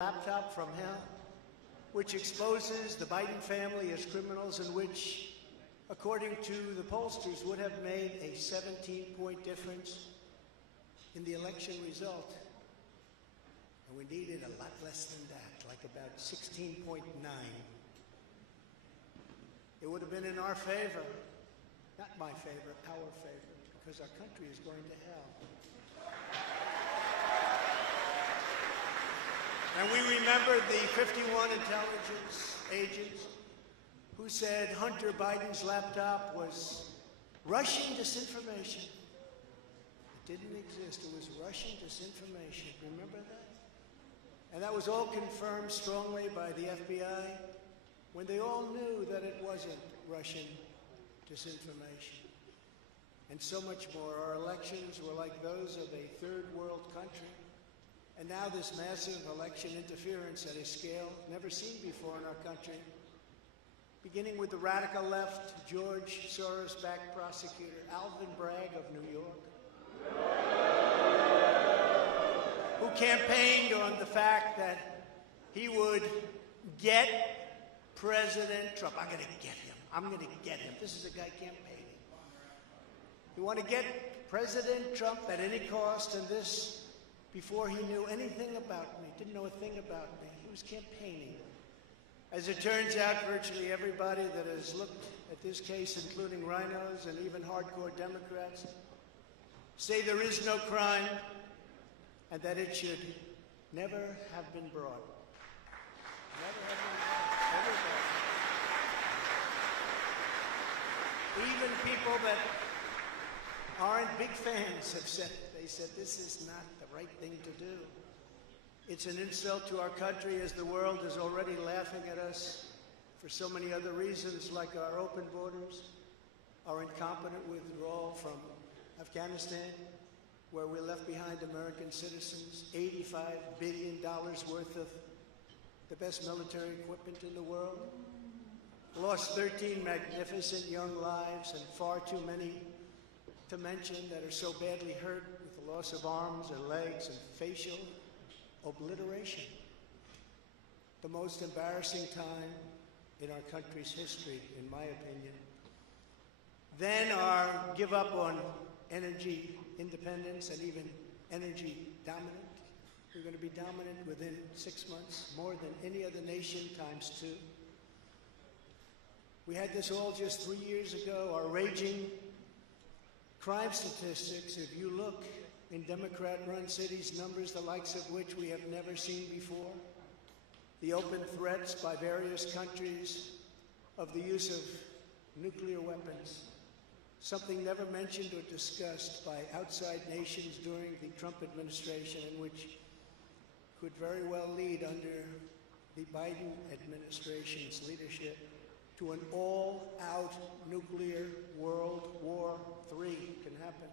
Laptop from hell, which exposes the Biden family as criminals and which, according to the pollsters, would have made a 17-point difference in the election result. And we needed a lot less than that, like about 16.9. It would have been in our favor, not my favor, our favor, because our country is going to hell. And we remember the 51 intelligence agents who said Hunter Biden's laptop was Russian disinformation. It didn't exist. It was Russian disinformation. Remember that? And that was all confirmed strongly by the FBI when they all knew that it wasn't Russian disinformation. And so much more. Our elections were like those of a third world country. And now this massive election interference at a scale never seen before in our country, beginning with the radical left, George Soros-backed prosecutor Alvin Bragg of New York, who campaigned on the fact that he would get President Trump. I'm going to get him. I'm going to get him. This is a guy campaigning. He wanted to get President Trump at any cost, and this before he knew anything about me, didn't know a thing about me. He was campaigning. As it turns out, virtually everybody that has looked at this case, including rhinos and even hardcore Democrats, say there is no crime and that it should never have been brought. Never have been brought. Never brought. Even people that aren't big fans have said it. They said this is not the right thing to do. It's an insult to our country, as the world is already laughing at us for so many other reasons, like our open borders, our incompetent withdrawal from Afghanistan, where we left behind American citizens, $85 billion worth of the best military equipment in the world, lost 13 magnificent young lives, and far too many to mention that are so badly hurt with the loss of arms or legs and facial obliteration. The most embarrassing time in our country's history, in my opinion. Then our give up on energy independence and even energy dominant. We're going to be dominant within 6 months, more than any other nation times 2. We had this all just 3 years ago, our raging crime statistics. If you look in Democrat-run cities, numbers the likes of which we have never seen before, the open threats by various countries of the use of nuclear weapons, something never mentioned or discussed by outside nations during the Trump administration, and which could very well lead under the Biden administration's leadership to an all-out nuclear World War III can happen.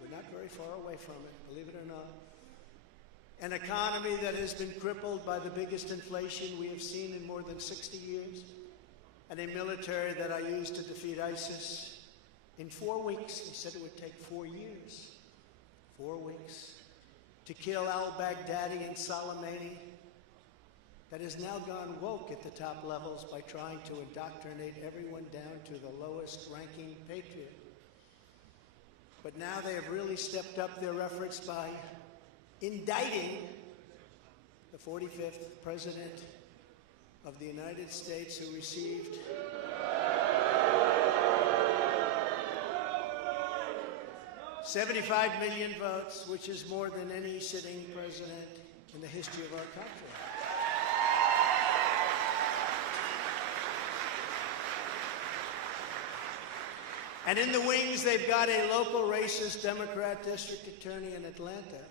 We're not very far away from it, believe it or not. An economy that has been crippled by the biggest inflation we have seen in more than 60 years, and a military that I used to defeat ISIS in 4 weeks. They said it would take 4 years. 4 weeks. To kill al-Baghdadi and Soleimani, that has now gone woke at the top levels by trying to indoctrinate everyone down to the lowest ranking patriot. But now they have really stepped up their efforts by indicting the 45th President of the United States, who received $75 million votes, which is more than any sitting president in the history of our country. And in the wings, they've got a local racist Democrat district attorney in Atlanta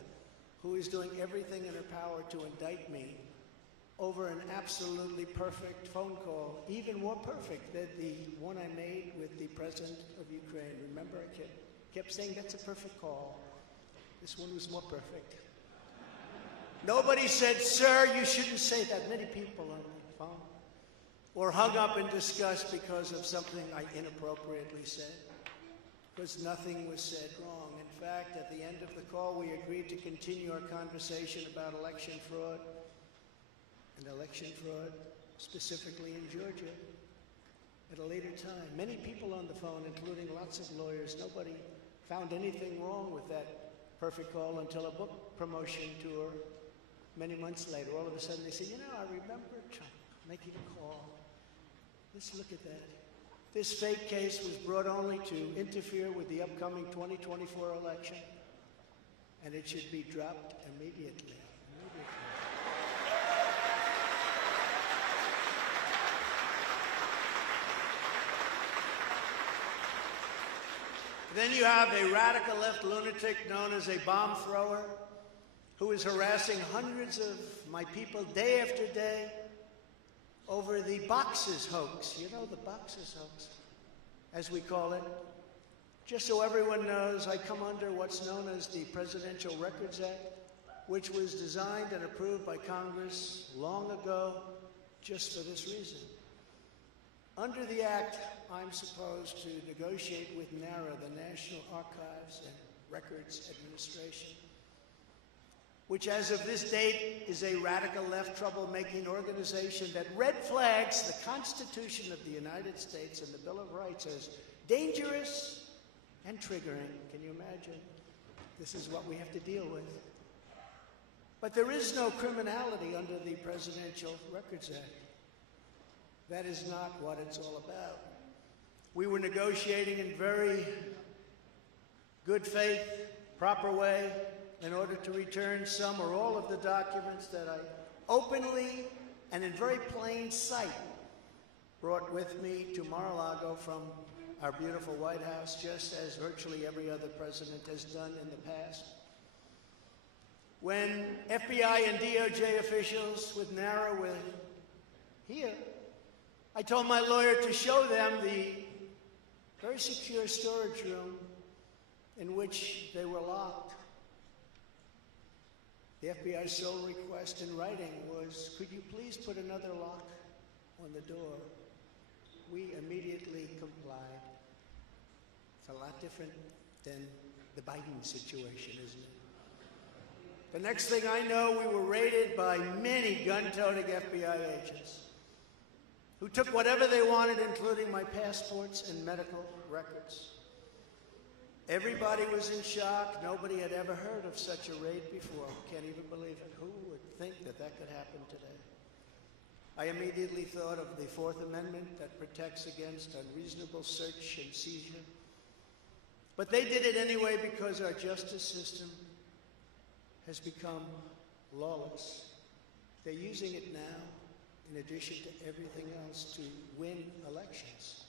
who is doing everything in her power to indict me over an absolutely perfect phone call, even more perfect than the one I made with the president of Ukraine. Remember, I kept saying that's a perfect call. This one was more perfect. Nobody said, sir, you shouldn't say that. Many people on the phone. Or hung up in disgust because of something I inappropriately said. Because nothing was said wrong. In fact, at the end of the call, we agreed to continue our conversation about election fraud and election fraud, specifically in Georgia, at a later time. Many people on the phone, including lots of lawyers, nobody found anything wrong with that perfect call until a book promotion tour many months later. All of a sudden they say, you know, I remember Trump making a call. Let's look at that. This fake case was brought only to interfere with the upcoming 2024 election, and it should be dropped immediately. Then you have a radical left lunatic known as a bomb thrower who is harassing hundreds of my people day after day over the boxes hoax. You know, the boxes hoax, as we call it. Just so everyone knows, I come under what's known as the Presidential Records Act, which was designed and approved by Congress long ago just for this reason. Under the act, I'm supposed to negotiate with NARA, the National Archives and Records Administration, which as of this date is a radical left troublemaking organization that red flags the Constitution of the United States and the Bill of Rights as dangerous and triggering. Can you imagine? This is what we have to deal with. But there is no criminality under the Presidential Records Act. That is not what it's all about. We were negotiating in very good faith, proper way, in order to return some or all of the documents that I openly and in very plain sight brought with me to Mar-a-Lago from our beautiful White House, just as virtually every other president has done in the past. When FBI and DOJ officials with NARA were here, I told my lawyer to show them the very secure storage room in which they were locked. The FBI's sole request in writing was, could you please put another lock on the door? We immediately complied. It's a lot different than the Biden situation, isn't it? The next thing I know, we were raided by many gun-toting FBI agents who took whatever they wanted, including my passports and medical records. Everybody was in shock. Nobody had ever heard of such a raid before. Can't even believe it. Who would think that that could happen today? I immediately thought of the Fourth Amendment that protects against unreasonable search and seizure. But they did it anyway because our justice system has become lawless. They're using it now, in addition to everything else, to win elections.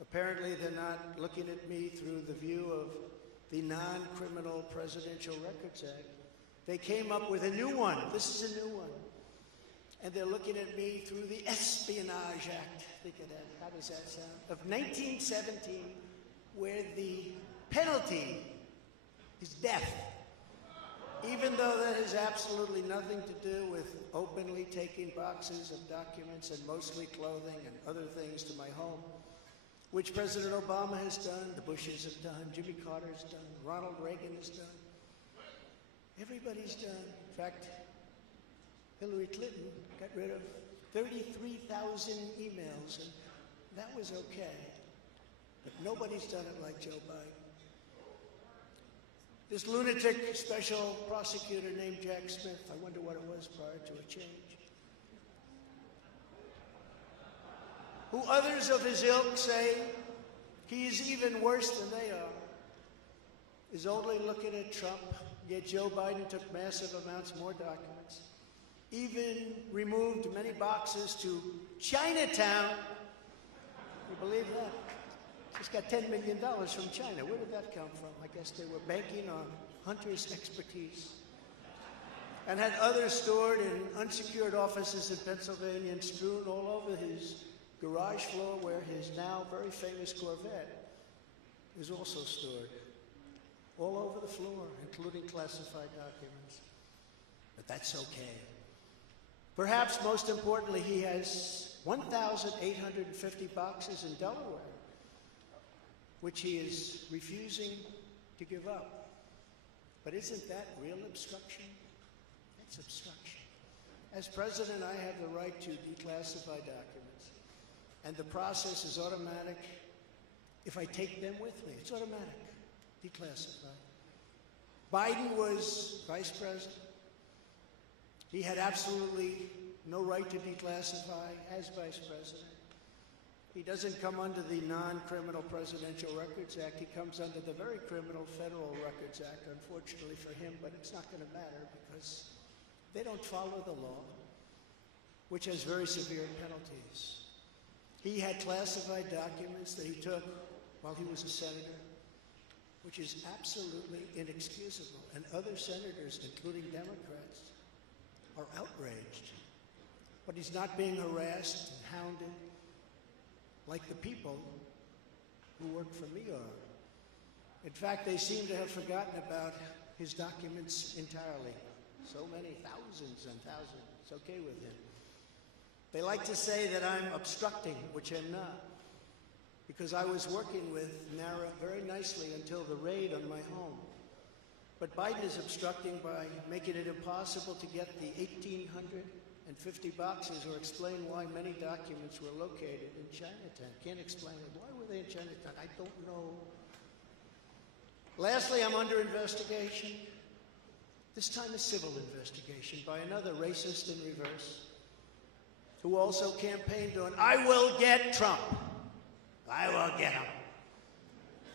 Apparently, they're not looking at me through the view of the non-criminal Presidential Records Act. They came up with a new one. This is a new one. And they're looking at me through the Espionage Act. Think of that. How does that sound? Of 1917, where the penalty is death. Even though that has absolutely nothing to do with openly taking boxes of documents and mostly clothing and other things to my home, which President Obama has done, the Bushes have done, Jimmy Carter's done, Ronald Reagan has done. Everybody's done. In fact, Hillary Clinton got rid of 33,000 emails, and that was okay. But nobody's done it like Joe Biden. This lunatic special prosecutor named Jack Smith, I wonder what it was prior to a change, who others of his ilk say he is even worse than they are, is only looking at Trump, yet Joe Biden took massive amounts more documents, even removed many boxes to Chinatown. You believe that? Just got $10 million from China. Where did that come from? I guess they were banking on Hunter's expertise, and had others stored in unsecured offices in Pennsylvania and strewn all over his garage floor, where his now very famous Corvette is also stored. All over the floor, including classified documents. But that's okay. Perhaps most importantly, he has 1,850 boxes in Delaware, which he is refusing to give up. But isn't that real obstruction? That's obstruction. As president, I have the right to declassify documents. And the process is automatic. If I take them with me, it's automatic. Declassify. Biden was vice president. He had absolutely no right to declassify as vice president. He doesn't come under the Non-Criminal Presidential Records Act. He comes under the very criminal Federal Records Act, unfortunately for him, but it's not going to matter because they don't follow the law, which has very severe penalties. He had classified documents that he took while he was a senator, which is absolutely inexcusable. And other senators, including Democrats, are outraged. But he's not being harassed and hounded like the people who work for me are. In fact, they seem to have forgotten about his documents entirely. So many, thousands and thousands. It's okay with him. They like to say that I'm obstructing, which I'm not, because I was working with NARA very nicely until the raid on my home. But Biden is obstructing by making it impossible to get the 1,850 boxes or explain why many documents were located in Chinatown. Can't explain it. Why were they in Chinatown? I don't know. Lastly, I'm under investigation. This time a civil investigation by another racist in reverse, who also campaigned on, I will get Trump. I will get him.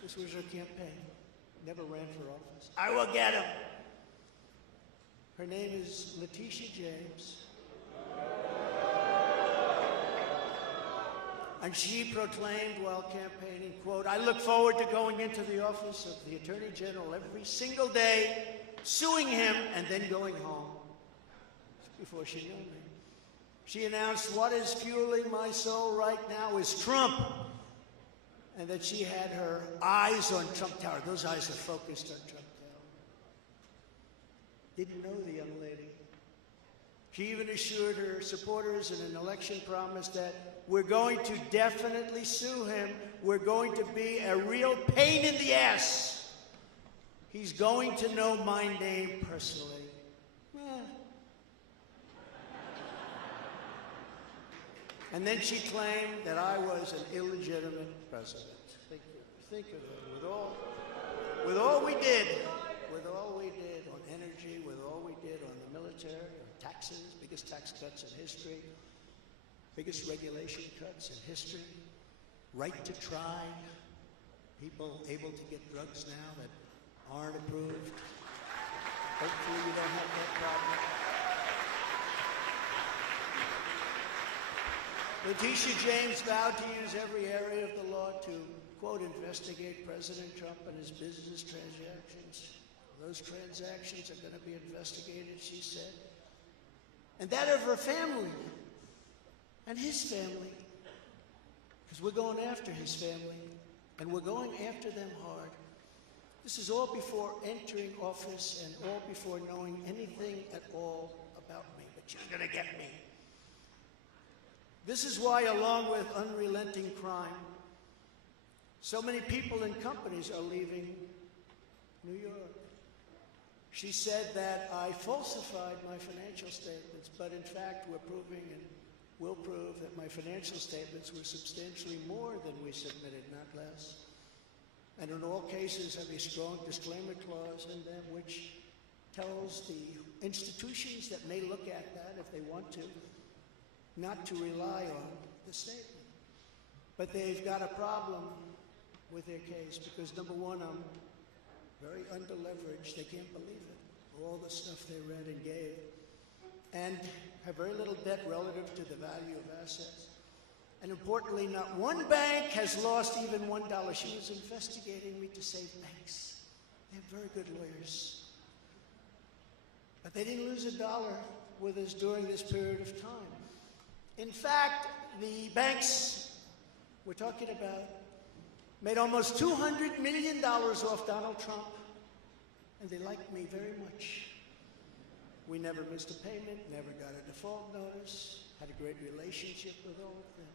This was her campaign. Never ran for office. I will get him. Her name is Letitia James. And she proclaimed while campaigning, quote, I look forward to going into the office of the Attorney General every single day, suing him, and then going home. Before she knew me. She announced, what is fueling my soul right now is Trump. And that she had her eyes on Trump Tower. Those eyes are focused on Trump Tower. Didn't know the young lady. She even assured her supporters in an election promise that we're going to definitely sue him. We're going to be a real pain in the ass. He's going to know my name personally. And then she claimed that I was an illegitimate president. Think of it. With all we did on energy, with all we did on the military, on taxes, biggest tax cuts in history, biggest regulation cuts in history, right to try, people able to get drugs now that aren't approved. Hopefully you don't have that problem. Letitia James vowed to use every area of the law to, quote, investigate President Trump and his business transactions. Those transactions are going to be investigated, she said. And that of her family and his family. Because we're going after his family, and we're going after them hard. This is all before entering office and all before knowing anything at all about me. But she's going to get me. This is why, along with unrelenting crime, so many people and companies are leaving New York. She said that I falsified my financial statements, but in fact we're proving and will prove that my financial statements were substantially more than we submitted, not less. And in all cases have a strong disclaimer clause in them which tells the institutions that may look at that if they want to, not to rely on the statement. But they've got a problem with their case because, number one, I'm very under-leveraged. They can't believe it, all the stuff they read and gave, and have very little debt relative to the value of assets. And importantly, not one bank has lost even $1. She was investigating me to save banks. They have very good lawyers. But they didn't lose $1 with us during this period of time. In fact, the banks we're talking about made almost $200 million off Donald Trump, and they liked me very much. We never missed a payment, never got a default notice, had a great relationship with all of them.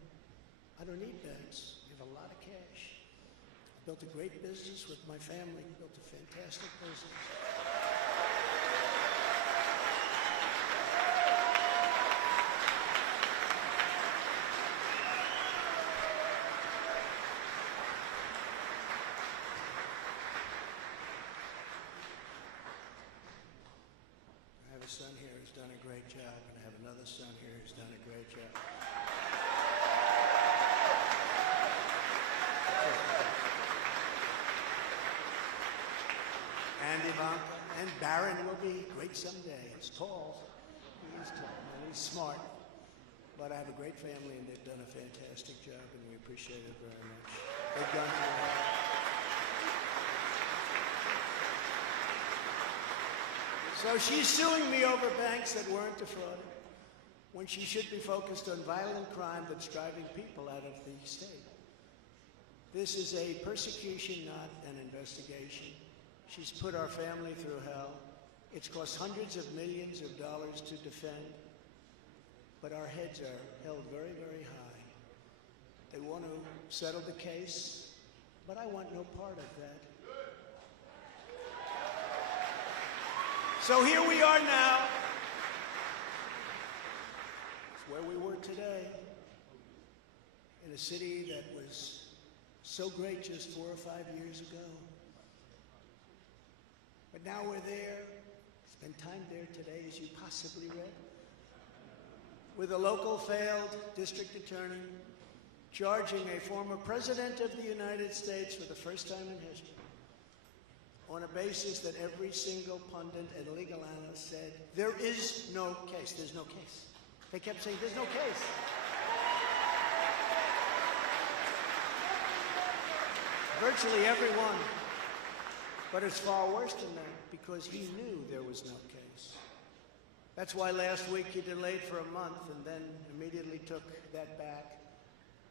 I don't need banks. We have a lot of cash. I built a great business with my family, built a fantastic business. son here who's done a great job. And Ivanka and Barron will be great someday. He's tall. He's tall and he's smart. But I have a great family and they've done a fantastic job and we appreciate it very much. They've gone through a lot. So she's suing me over banks that weren't defrauded when she should be focused on violent crime that's driving people out of the state. This is a persecution, not an investigation. She's put our family through hell. It's cost hundreds of millions of dollars to defend, but our heads are held very, very high. They want to settle the case, but I want no part of that. So here we are now. It's where we were today, in a city that was so great just 4 or 5 years ago. But now we're there. Spend time there today, as you possibly read, with a local failed district attorney charging a former president of the United States for the first time in history on a basis that every single pundit and legal analyst said, there is no case. There's no case. They kept saying, there's no case. Virtually everyone. But it's far worse than that, because he knew there was no case. That's why last week he delayed for a month and then immediately took that back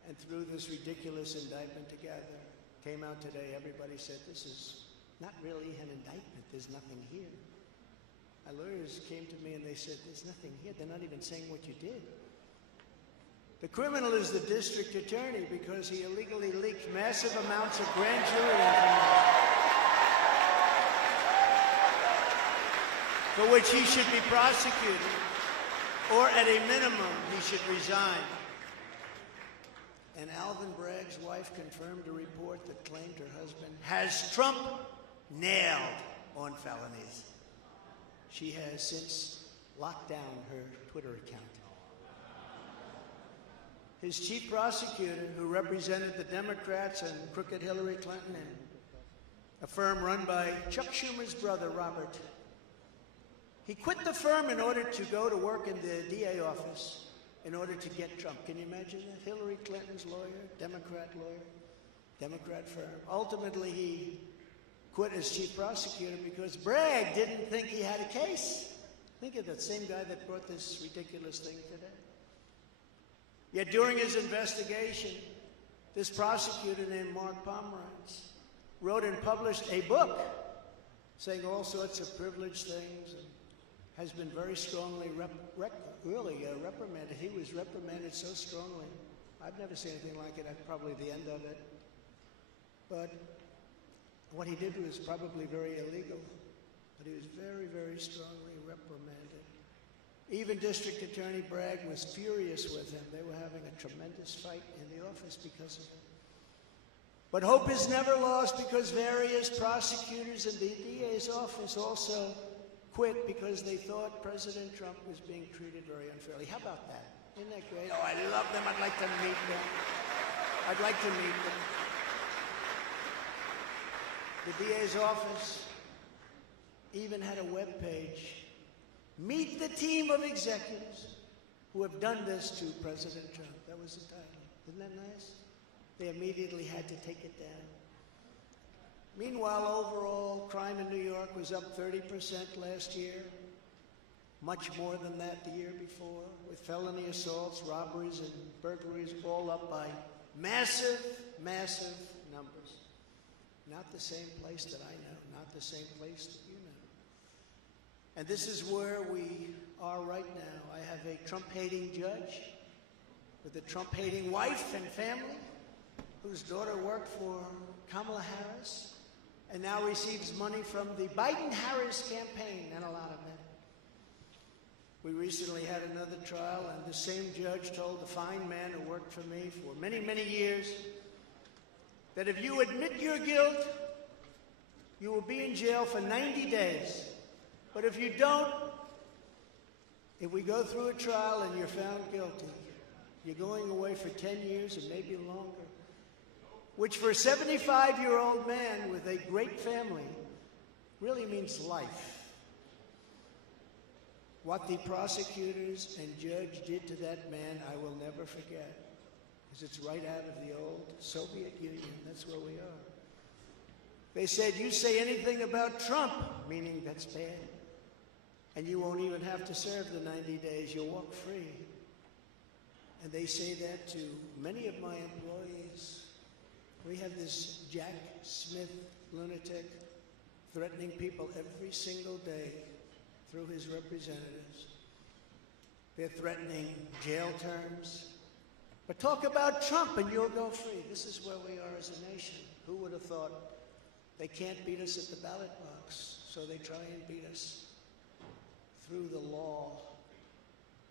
and threw this ridiculous indictment together. Came out today, everybody said, this is not really an indictment, there's nothing here. My lawyers came to me and they said, there's nothing here, they're not even saying what you did. The criminal is the district attorney because he illegally leaked massive amounts of grand jury information, for which he should be prosecuted, or at a minimum, he should resign. And Alvin Bragg's wife confirmed a report that claimed her husband has Trump nailed on felonies. She has since locked down her Twitter account. His chief prosecutor, who represented the Democrats and crooked Hillary Clinton in a firm run by Chuck Schumer's brother, Robert, he quit the firm in order to go to work in the DA office in order to get Trump. Can you imagine that? Hillary Clinton's lawyer, Democrat firm. Ultimately, he quit as chief prosecutor because Bragg didn't think he had a case. Think of that same guy that brought this ridiculous thing today. Yet during his investigation, this prosecutor named Mark Pomerantz wrote and published a book saying all sorts of privileged things and has been very strongly reprimanded. He was reprimanded so strongly. I've never seen anything like it. That's probably the end of it. But what he did was probably very illegal. But he was very, very strongly reprimanded. Even District Attorney Bragg was furious with him. They were having a tremendous fight in the office because of it. But hope is never lost because various prosecutors in the DA's office also quit because they thought President Trump was being treated very unfairly. How about that? Isn't that great? Oh, I love them. I'd like to meet them. I'd like to meet them. The DA's office even had a web page. Meet the team of executives who have done this to President Trump. That was the title. Isn't that nice? They immediately had to take it down. Meanwhile, overall, crime in New York was up 30% last year. Much more than that the year before, with felony assaults, robberies, and burglaries all up by massive, massive numbers. Not the same place that I know, not the same place that you know. And this is where we are right now. I have a Trump-hating judge with a Trump-hating wife and family whose daughter worked for Kamala Harris and now receives money from the Biden-Harris campaign and a lot of it. We recently had another trial, and the same judge told the fine man who worked for me for many, many years that if you admit your guilt, you will be in jail for 90 days. But if you don't, If we go through a trial and you're found guilty, you're going away for 10 years or maybe longer, which for a 75-year-old man with a great family really means life. What the prosecutors and judge did to that man, I will never forget, because it's right out of the old Soviet Union. That's where we are. They said, you say anything about Trump, meaning that's bad, and you won't even have to serve the 90 days. You'll walk free. And they say that to many of my employees. We have this Jack Smith lunatic threatening people every single day through his representatives. They're threatening jail terms. But talk about Trump and you'll go free. This is where we are as a nation. Who would have thought? They can't beat us at the ballot box, so they try and beat us through the law.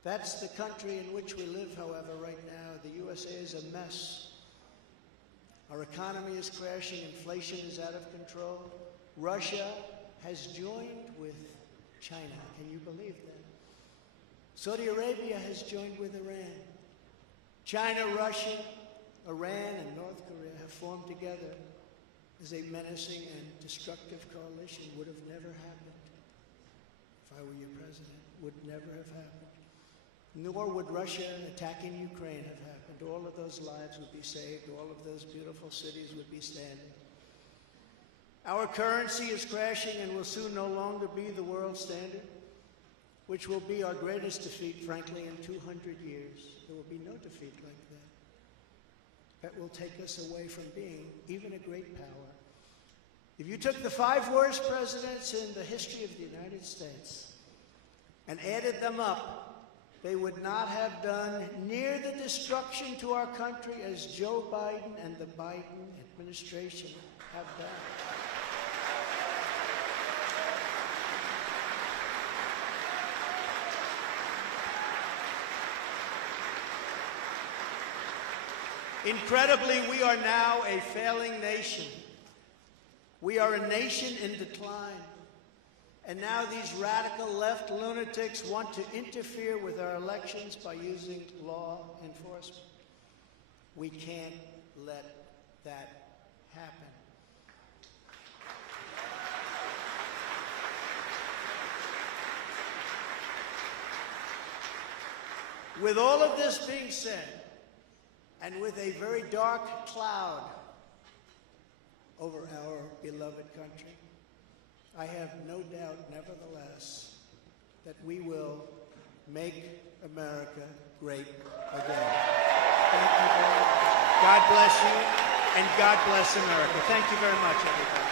That's the country in which we live, however, right now. The USA is a mess. Our economy is crashing. Inflation is out of control. Russia has joined with China. Can you believe that? Saudi Arabia has joined with Iran. China, Russia, Iran, and North Korea have formed together as a menacing and destructive coalition. Would have never happened if I were your president. Would never have happened. Nor would Russia attacking Ukraine have happened. All of those lives would be saved. All of those beautiful cities would be standing. Our currency is crashing and will soon no longer be the world standard, which will be our greatest defeat, frankly, in 200 years. There will be no defeat like that. That will take us away from being even a great power. If you took the 5 worst presidents in the history of the United States and added them up, they would not have done near the destruction to our country as Joe Biden and the Biden administration have done. Incredibly, we are now a failing nation. We are a nation in decline. And now these radical left lunatics want to interfere with our elections by using law enforcement. We can't let that happen. With all of this being said, and with a very dark cloud over our beloved country, I have no doubt, nevertheless, that we will make America great again. Thank you very much. God bless you, and God bless America. Thank you very much, everybody.